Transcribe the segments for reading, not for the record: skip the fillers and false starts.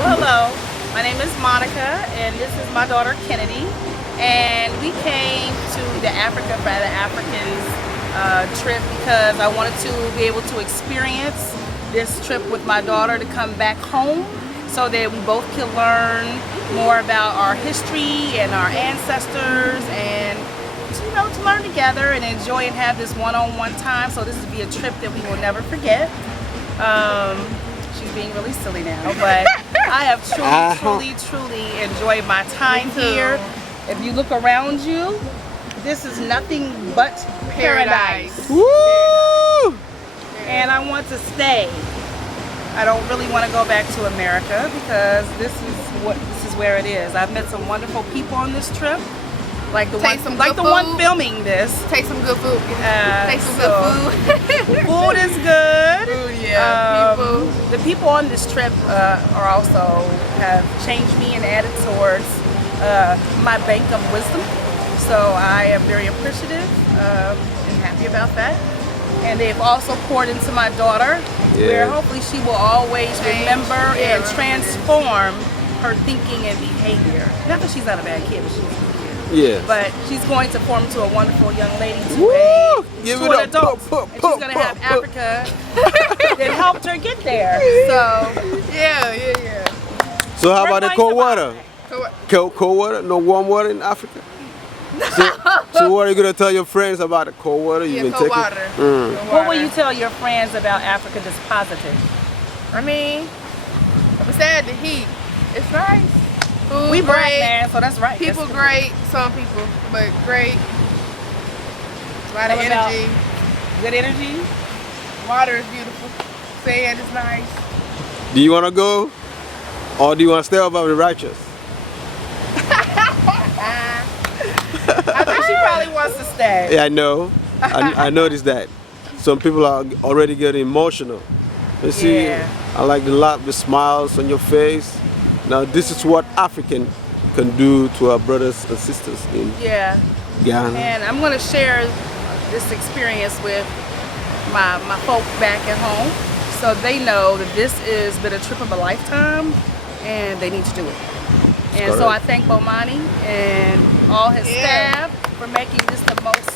Well, hello, my name is Monica, and this is my daughter Kennedy. And we came to the Africa for the Africans trip because I wanted to be able to experience this trip with my daughter to come back home so that we both can learn more about our history and our ancestors and to learn together and enjoy and have this one-on-one time. So this will be a trip that we will never forget. She's being really silly now, but I have truly enjoyed my time here. If you look around you, this is nothing but paradise. Woo! And I want to stay. I don't really want to go back to America because this is where it is. I've met some wonderful people on this trip. Like the one filming this. Take some good food. Take some good food. Food is good. Food, yeah. The people on this trip are also have changed me and added towards my bank of wisdom. So I am very appreciative and happy about that. And they've also poured into my daughter, where hopefully she will always remember and transform her thinking and behavior. Not that she's not a bad kid, but she's a good kid. Yeah. But she's going to form into a wonderful young lady to an adult. And she's going to have Africa that helped her get there. So, yeah. So how about the cold water? Cold Cold water? No warm water in Africa? So what are you going to tell your friends about the cold water you've been cold taking? water. What will you tell your friends about Africa that's positive? I mean, besides the heat, it's nice. Food We black, great. man, so that's right. People That's great, some people, but great. A lot of What about- energy. Good energy. Water is beautiful. Sand is nice. Do you want to go? Or do you want to stay above the righteous? I think she probably wants to stay. Yeah, I know. I noticed that. Some people are already getting emotional. You see, Yeah. I like the smiles on your face. Now this is what African can do to our brothers and sisters in Yeah. Ghana. And I'm going to share this experience with my folk back at home so they know that this has been a trip of a lifetime and they need to do it. And so I thank Bomani and all his staff for making this the most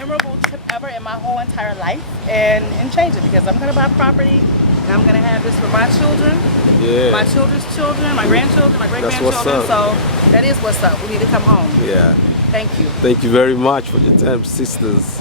memorable trip ever in my whole entire life and change it because I'm going to buy property and I'm going to have this for my children, my children's children, my grandchildren, my great-grandchildren. So that is what's up. We need to come home. Yeah. Thank you. Thank you very much for your time, sisters.